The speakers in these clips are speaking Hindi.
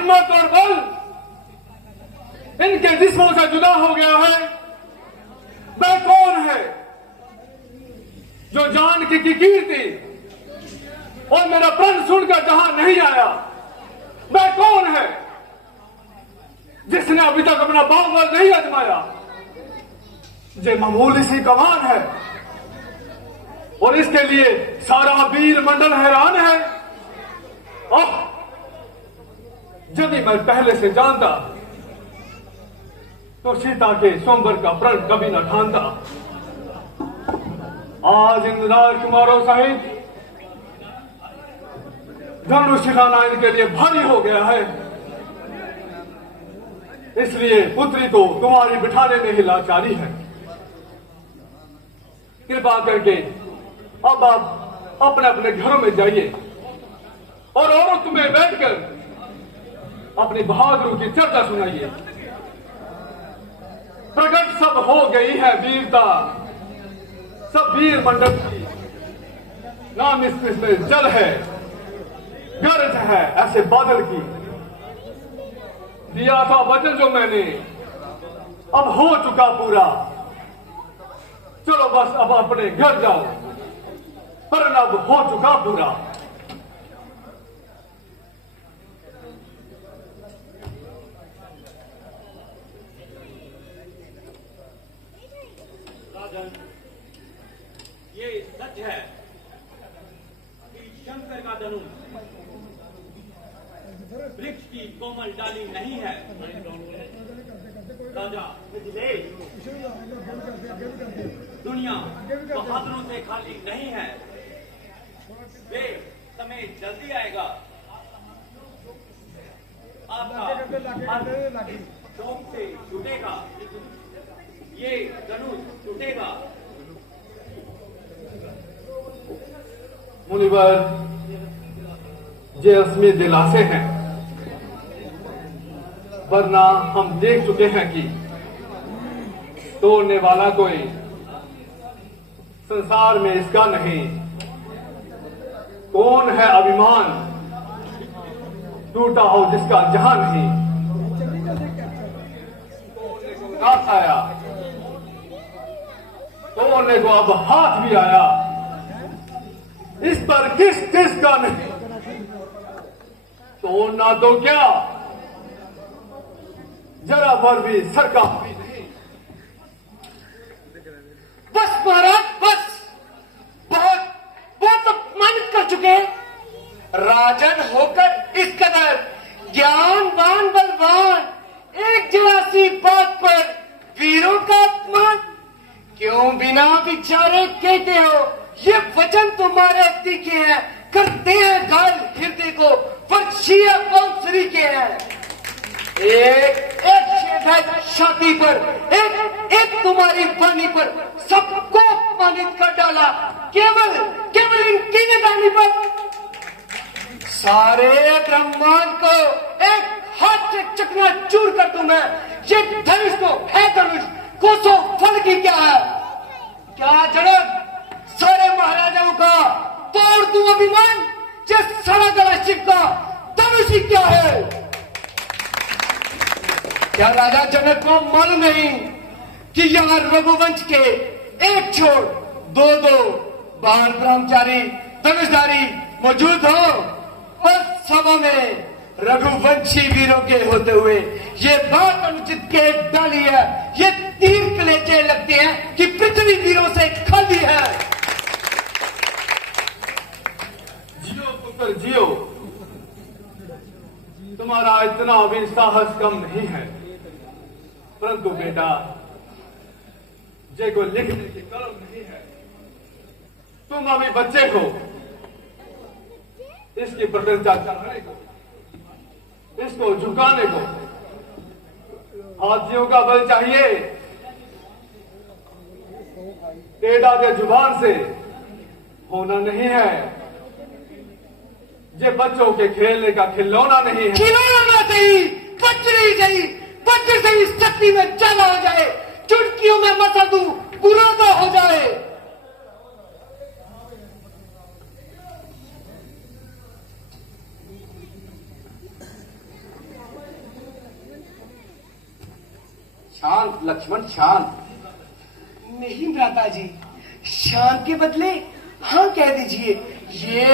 हिम्मत और बल इनके जिस्मों से जुदा हो गया है। वह कौन है जो जान की कीर्ति और मेरा प्रण सुनकर जहां नहीं आया? वह कौन है जिसने अभी तक अपना बाहुबल नहीं आजमाया? ये मामूली सी कमान है और इसके लिए सारा वीर मंडल हैरान है। यदि मैं पहले से जानता तो सीता के स्वयंवर का प्रण कभी न ठानता। आज इन राजकुमारों सहित धनुष हिलाना इनके लिए भारी हो गया है, इसलिए पुत्री को तुम्हारी बिठाने में ही लाचारी है। कृपा करके अब आप अपने अपने घरों में जाइए और औरत में बैठकर अपनी बहादुरी की चर्चा सुनाइए। प्रकट सब हो गई है वीरता सब वीर मंडल की। नाम इसमें जल है, गरज है ऐसे बादल की। दिया था वचन जो मैंने अब हो चुका पूरा। चलो बस अब अपने घर जाओ, पर अब हो चुका पूरा। राजन, ये सच है कि शंकर का धनुष वृक्ष की कोमल डाली नहीं है। राजा मिथिलेश, दुनिया बहादुरों से खाली नहीं है। वे समय जल्दी आएगा, आपका शौक से छूटेगा, ये धनुष छूटेगा। मुनिवर, ये रस्मी दिलासे हैं, वरना हम देख चुके हैं कि तोड़ने वाला कोई संसार में इसका नहीं। कौन है अभिमान टूटा हो जिसका जहां नहीं? हाथ आया तोड़ने को अब हाथ भी आया। इस पर किस किस का नहीं? तोड़ना तो क्या, जरा भर भी सरका भी नहीं। बस महाराज बस, बहुत अपमानित कर चुके। राजन होकर इस कदर ज्ञानवान बलवान एक जरासी बात पर वीरों का अपमान क्यों बिना विचारे कहते हो? ये वचन तुम्हारे तीखे हैं, करते हैं घायल हृदय को, वर्षीय बांसुरी के हैं। एक छेद है छाती पर, एक तुम्हारी वाणी पर, सबको अपमानित कर डाला केवल इनकी निदानी पर। सारे ब्रह्मांड को एक हाथ से चकनाचूर कर दूं मैं। ये धनुष को है धनुष, कोसों फल की क्या है? क्या जड़ब सारे महाराजाओं का तोड़ दूं अभिमान? जिस सारा गला शिव का धनुष ही क्या है? क्या राजा जनक को मालूम नहीं कि यहाँ रघुवंश के एक छोड़ दो बाल ब्रह्मचारी धनुषधारी मौजूद हो और सभा में रघुवंशी वीरों के होते हुए ये बात अनुचित के डाली है। ये तीर कलेजे लगते हैं कि पृथ्वी वीरों से खाली है। जियो पुत्र जियो, तुम्हारा इतना भी साहस कम नहीं है। परंतु बेटा, जे को लिखने की कलम नहीं है। तुम अभी बच्चे हो, इसकी प्रशंसा करने को, इसको झुकाने को हाथियों का बल चाहिए। टेढ़ा के जुबान से होना नहीं है। ये बच्चों के खेलने का खिलौना नहीं है। खिलौना ना सही, बच्ची सही, बच्चे से इस शक्ति में चला हो जाए, चुटकियों में मसा दूं, बुरादा हो जाए। शांत लक्ष्मण शांत। नहीं भ्राता जी, शांत के बदले हाँ कह दीजिए। ये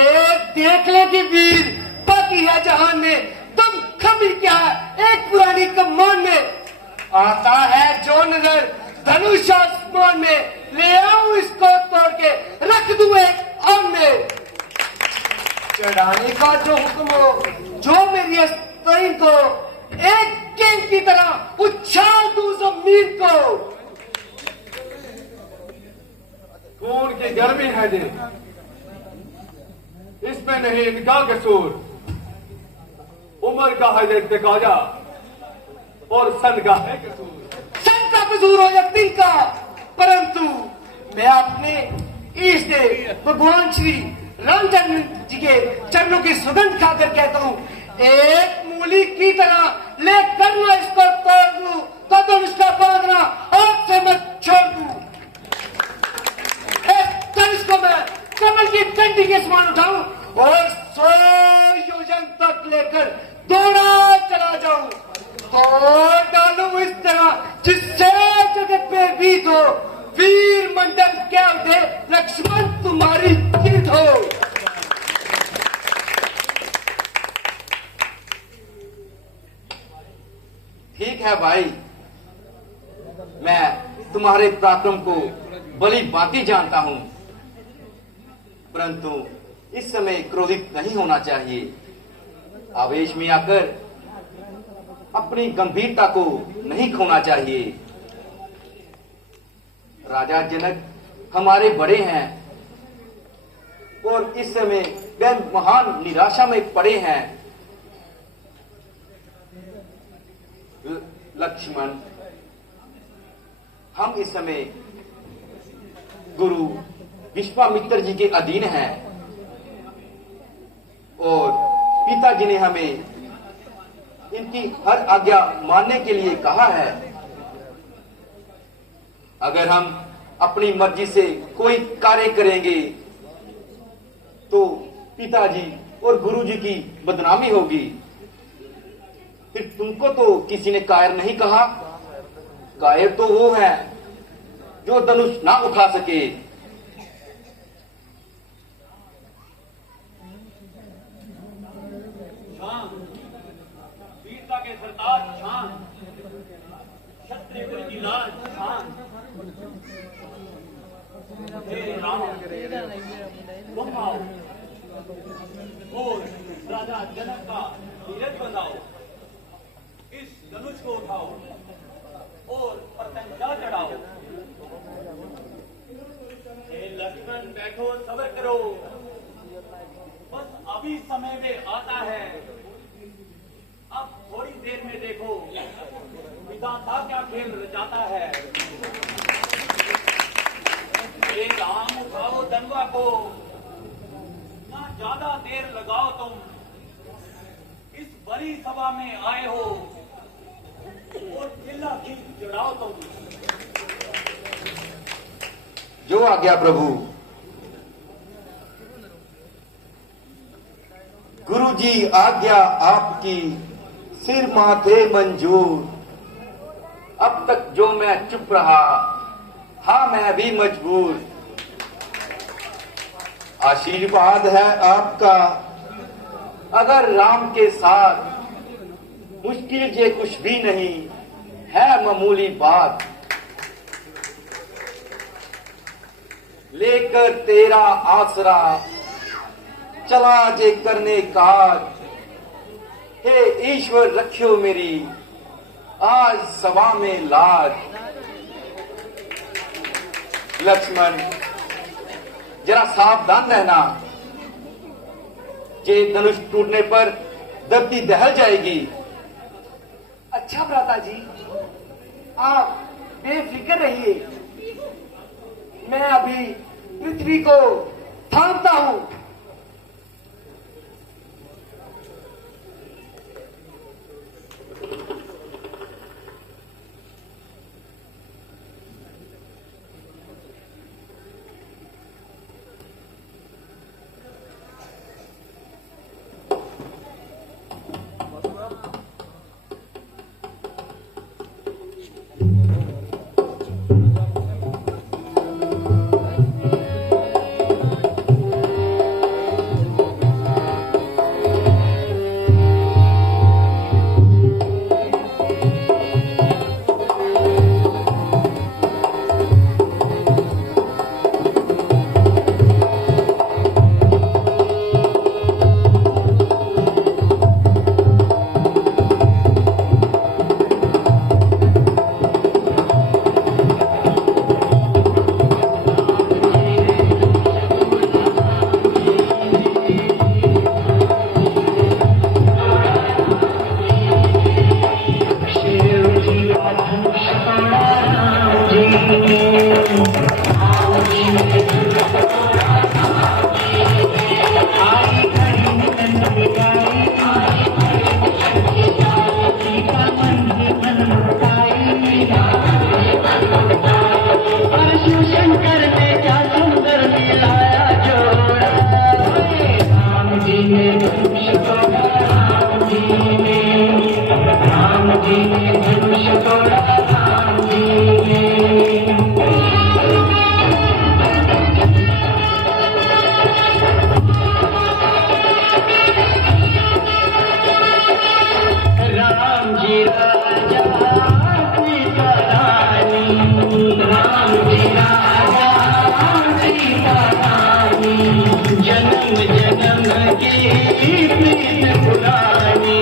देख ले कि वीर बाकी है जहान में, तुम खमी क्या एक पुरानी कमान में। आता है जो नजर धनुष आसमान में, ले आऊं इसको तोड़ के रख दूं एक आम में। चढ़ाने का जो हुक्म हो, जो मेरी अस्तीन को एक गेंद की तरह उछाल दूं जमीन को। खून की गर्मी है दिल, इसमें नहीं इनका कसूर। उम्र का है ये तकाजा और सन का है कसूर। सन का कसूर हो या दिल का, परंतु मैं अपने इष्ट देव भगवान श्री रामचंद्र जी के चरणों की सुगंध खाकर कहता हूँ, एक मूली की तरह ले करना इसको तोड़ दूं, तो तुम इसका बांधना हाथ से मत छोड़ दूं। इसको मैं कमल की डंडी के समान उठाऊं और 100 योजन तक लेकर दौड़ा चला जाऊं, तो डालूं इस तरह जिससे जगत पे बीत हो, वीर मंडल क्या उठे, लक्ष्मण तुम्हारी जीत हो। ठीक है भाई, मैं तुम्हारे पराक्रम को भली भांति जानता हूं, परंतु इस समय क्रोधित नहीं होना चाहिए। आवेश में आकर अपनी गंभीरता को नहीं खोना चाहिए। राजा जनक हमारे बड़े हैं और इस समय वे महान निराशा में पड़े हैं। लक्ष्मण, हम इस समय गुरु विश्वामित्र जी के अधीन हैं और पिताजी ने हमें इनकी हर आज्ञा मानने के लिए कहा है। अगर हम अपनी मर्जी से कोई कार्य करेंगे तो पिताजी और गुरुजी की बदनामी होगी। फिर तुमको तो किसी ने कायर नहीं कहा, कायर तो वो है जो धनुष ना उठा सके। शांत, वीरता के सरताज शांत, क्षत्रिय कुल की लाज शांत। हे राम, तुम आओ और राजा जनक का धीरज बंधाओ, इस धनुष को उठाओ और प्रत्यंचा चढ़ाओ। हे लक्ष्मण, बैठो, सब्र करो, बस अभी समय में आता है। अब थोड़ी देर में देखो विधाता क्या खेल रचाता है। हे राम, उठाओ दंडवा को, ना ज्यादा देर लगाओ तुम। इस बड़ी सभा में आए हो और किला की जड़ाओ तुम। जो आज्ञा प्रभु। गुरुजी आज्ञा आपकी, सिर माथे मंजूर। अब तक जो मैं चुप रहा, हाँ मैं भी मजबूर। आशीर्वाद है आपका, अगर राम के साथ मुश्किल ये कुछ भी नहीं है, मामूली बात। लेकर तेरा आसरा चला जे करने काज। हे ईश्वर, रखियो मेरी आज सभा में लाज। लक्ष्मण, जरा सावधान रहना, जे धनुष टूटने पर धरती दहल जाएगी। अच्छा भ्राता जी, आप बेफिक्र रहिए, मैं अभी पृथ्वी को थामता हूं। जी ने धनुष तोड़ा, राम जी ने। राम जी राजा सीता रानी, राम जी राजा सीता रानी, जन्म जन्म की प्रीत पुरानी,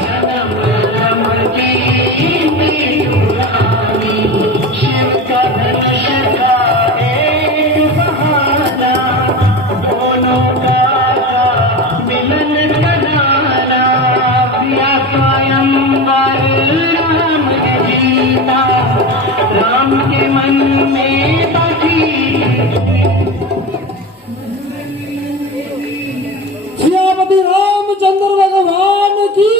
जन्म जन्म की प्रीत पुरानी। शिव का धनुष का एक बहाना, दोनों का मिलन कराना, प्रिया स्वयंवर राम के सीता, राम के मन में बसी। सियापति रामचंद्र भगवान की।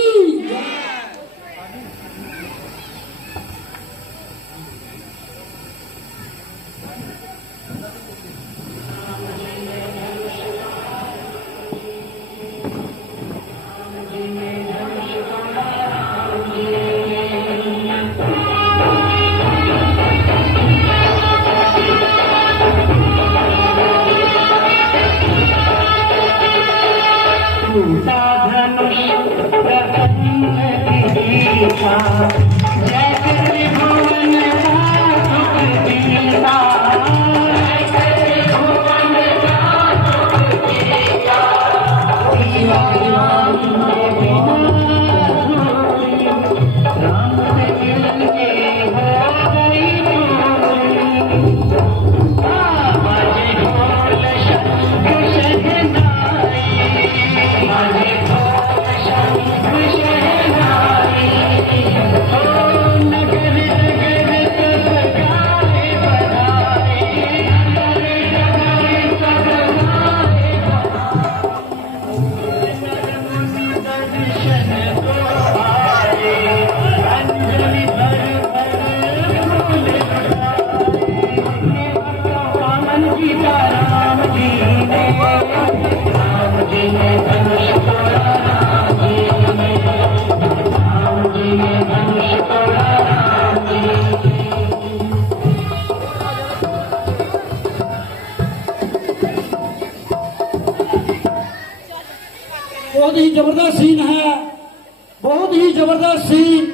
धनुष प्रसन्न दिशा, जैसे त्रिभुवन का सुख दीता, जैसे त्रिभुवन का सुख दीता। राम के बिना राम से मिलके हो गई बजे ढोल शंख शहनाई, बजे ढोल शंख शहनाई, ओ नगर नगर सब गाए बधाई, नगर नगर सब गाए दर्शन को आए, अंजलि भर भर फूल वामन सीता राम जी ने, राम जी ने धनुष तोड़ा, राम जी ने, राम जी ने धनुष तोड़ा, राम जी ने। बहुत ही जबरदस्त सीन है, बहुत ही जबरदस्त सीन।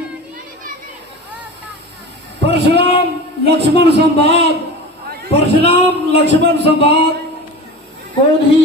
परशुराम लक्ष्मण संवाद, परशुराम लक्ष्मण संवाद बहुत ही